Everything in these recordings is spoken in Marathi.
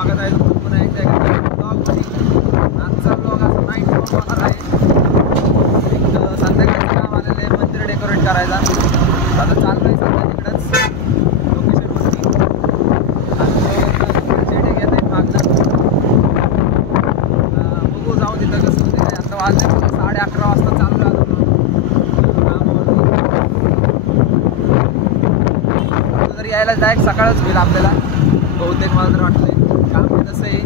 स्वागत आहे पुन्हा एकदा ब्लॉगमध्ये. आजचा ब्लॉग असा नाईट ब्लॉग होणार आहे. एक संध्याकाळचं काम आलेलं आहे मंदिर डेकोरेट करायचा. आता चाललो आहे सध्या तिकडंच लोकेशनवरती. चेडे घेत आहेत मागचं. बघू जाऊ तिथं कसं होते. आता वाजले 11:30 वाजता चाललो आहे कामावरती. तरी यायला डायरेक्ट सकाळच होईल आपल्याला बहुतेक. मला तर वाटतंय काम तसं आहे.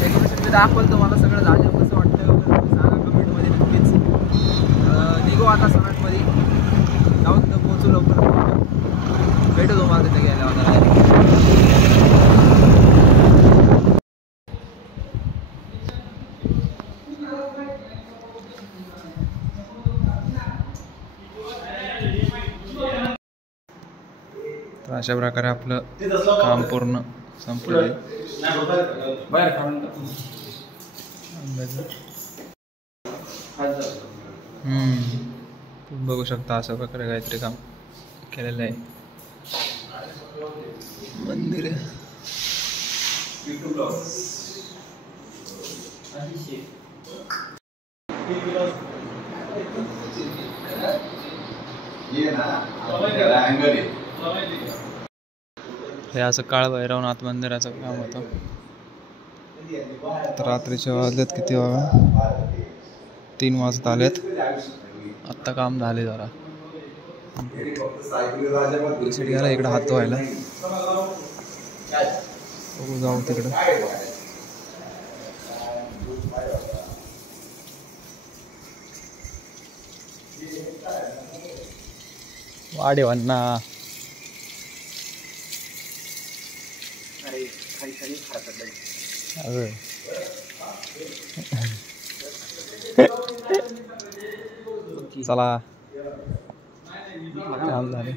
डेकोरेशन मी दाखवलं तुम्हाला सगळं झालं कसं वाटतं सांगा कमेंटमध्ये नक्कीच. निघू आता सणांमध्ये जाऊन तिथं पोहोचू लवकर. भेटू तुम्हाला तिथे गेल्या होता. तर अशा प्रकारे आपलं काम पूर्ण संपलं आहे. तुम्ही बघू शकता अशा प्रकारे काहीतरी काम केलेलं आहे. मंदिर हे असं काळ भैरवनाथ मंदिराचं काम होतं. तर रात्रीचे वाजलेत किती बघा 3 वाजता आलेत. आत्ता काम झाले जरा. गेला इकडं हात धुवायला. बघू जाऊ तिकडं. वाढेवांना चला काम झाले.